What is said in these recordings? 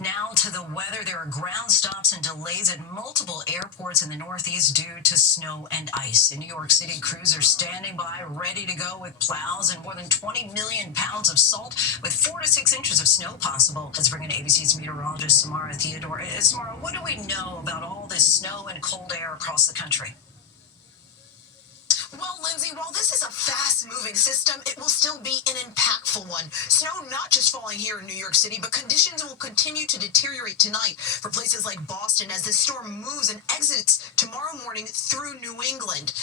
Now to the weather. There are ground stops and delays at multiple airports in the Northeast due to snow and ice. In New York City, crews are standing by, ready to go with plows and more than 20 million pounds of salt with 4 to 6 inches of snow possible. Let's bring in ABC's meteorologist Samara Theodore. Samara, what do we know about all this snow and cold air across the country? Well, Lindsay, while this is a fast-moving system, it will still be an impactful one. Snow not just falling here in New York City, but conditions will continue to deteriorate tonight for places like Boston as this storm moves and exits tomorrow morning through New England.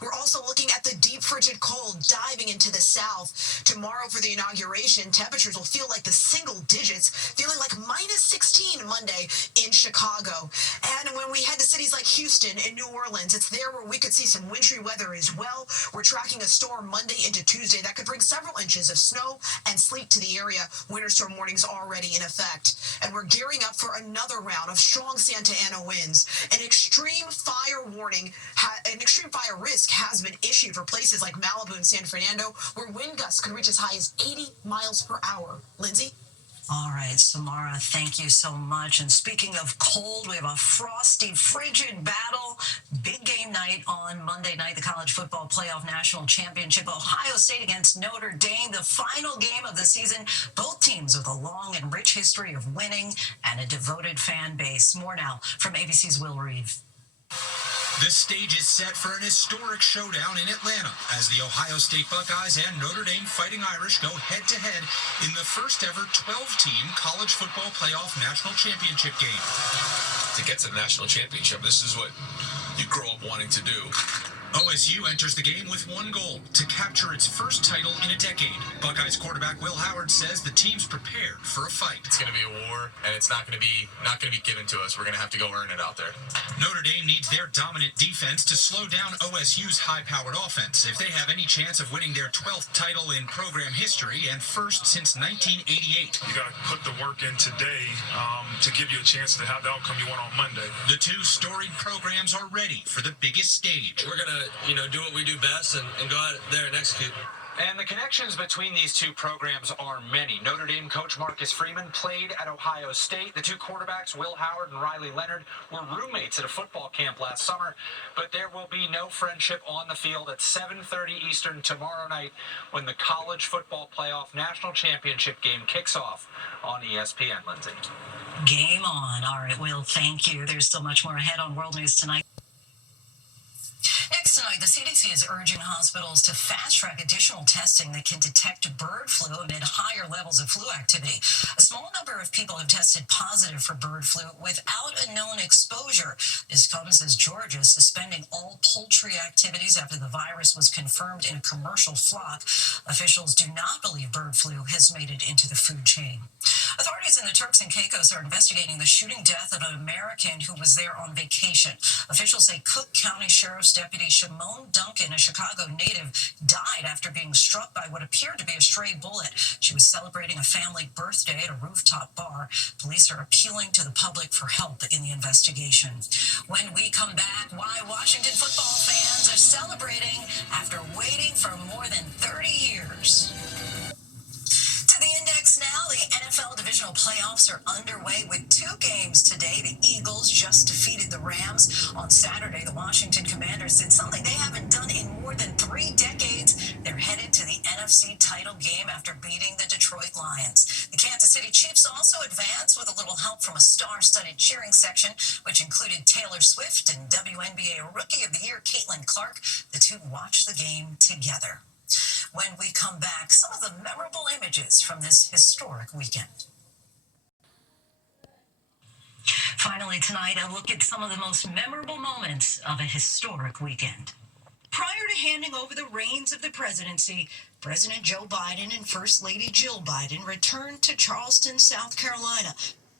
We're also looking at the deep frigid cold diving into the south. Tomorrow for the inauguration, temperatures will feel like the single digits, feeling like minus 16 Monday in Chicago. And when we head to cities like Houston and New Orleans, it's there where we could see some wintry weather as well. We're tracking a storm Monday into Tuesday that could bring several inches of snow and sleet to the area. Winter storm warnings already in effect. And we're gearing up for another round of strong Santa Ana winds. An extreme fire warning, an extreme fire risk has been issued for places like Malibu and San Fernando, where wind gusts could reach as high as 80 miles per hour. Lindsay? All right, Samara, thank you so much. And speaking of cold, we have a frosty, frigid battle. Big game night on Monday night, the College Football Playoff National Championship. Ohio State against Notre Dame, the final game of the season. Both teams with a long and rich history of winning and a devoted fan base. More now from ABC's Will Reeve. The stage is set for an historic showdown in Atlanta as the Ohio State Buckeyes and Notre Dame Fighting Irish go head-to-head in the first ever 12-team College Football Playoff National Championship game. To get to the national championship, this is what you grow up wanting to do. OSU enters the game with one goal, to capture its first title in a decade. Buckeyes quarterback Will Howard says the team's prepared for a fight. It's going to be a war, and it's not going to be given to us. We're going to have to go earn it out there. Notre Dame needs their dominant defense to slow down OSU's high-powered offense if they have any chance of winning their 12th title in program history and first since 1988. You got to put the work in today to give you a chance to have the outcome you want on Monday. The two storied programs are ready for the biggest stage. We're going to do what we do best and go out there and execute. And the connections between these two programs are many. Notre Dame coach Marcus Freeman played at Ohio State. The two quarterbacks, Will Howard and Riley Leonard, were roommates at a football camp last summer. But there will be no friendship on the field at 7:30 Eastern tomorrow night when the College Football Playoff National Championship game kicks off on ESPN, Lindsay. Game on. All right, Will, thank you. There's still much more ahead on World News Tonight. Next tonight, the CDC is urging hospitals to fast-track additional testing that can detect bird flu amid higher levels of flu activity. A small number of people have tested positive for bird flu without a known exposure. This comes as Georgia is suspending all poultry activities after the virus was confirmed in a commercial flock. Officials do not believe bird flu has made it into the food chain. Authorities in the Turks and Caicos are investigating the shooting death of an American who was there on vacation. Officials say Cook County Sheriff's Deputy Shimone Duncan, a Chicago native, died after being struck by what appeared to be a stray bullet. She was celebrating a family birthday at a rooftop bar. Police are appealing to the public for help in the investigation. When we come back, why Washington football fans are celebrating after waiting for more than 30 years. To the index now, the NFL divisional playoffs are underway with 2 games today. The Eagles just defeated the Rams. On Saturday, the Washington Commanders did something they haven't done in more than 3 decades. They're headed to the NFC title game after beating the Detroit Lions. The Kansas City Chiefs also advanced with a little help from a star-studded cheering section, which included Taylor Swift and WNBA Rookie of the Year Caitlin Clark. The two watched the game together. When we come back, some of the memorable images from this historic weekend. Finally tonight, a look at some of the most memorable moments of a historic weekend. Prior to handing over the reins of the presidency, President Joe Biden and First Lady Jill Biden returned to Charleston, South Carolina.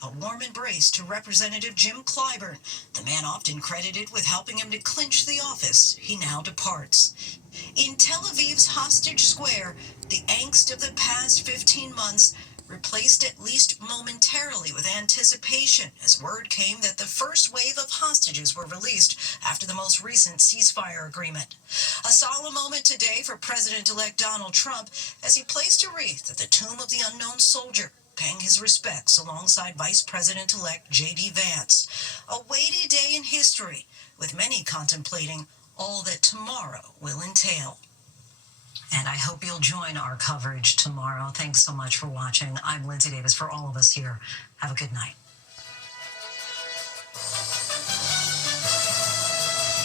A warm embrace to Representative Jim Clyburn, the man often credited with helping him to clinch the office he now departs. In Tel Aviv's Hostage Square, the angst of the past 15 months replaced at least momentarily with anticipation as word came that the first wave of hostages were released after the most recent ceasefire agreement. A solemn moment today for President-elect Donald Trump as he placed a wreath at the tomb of the unknown soldier paying his respects alongside Vice President-elect J.D. Vance. A weighty day in history, with many contemplating all that tomorrow will entail. And I hope you'll join our coverage tomorrow. Thanks so much for watching. I'm Lindsay Davis. For all of us here, have a good night.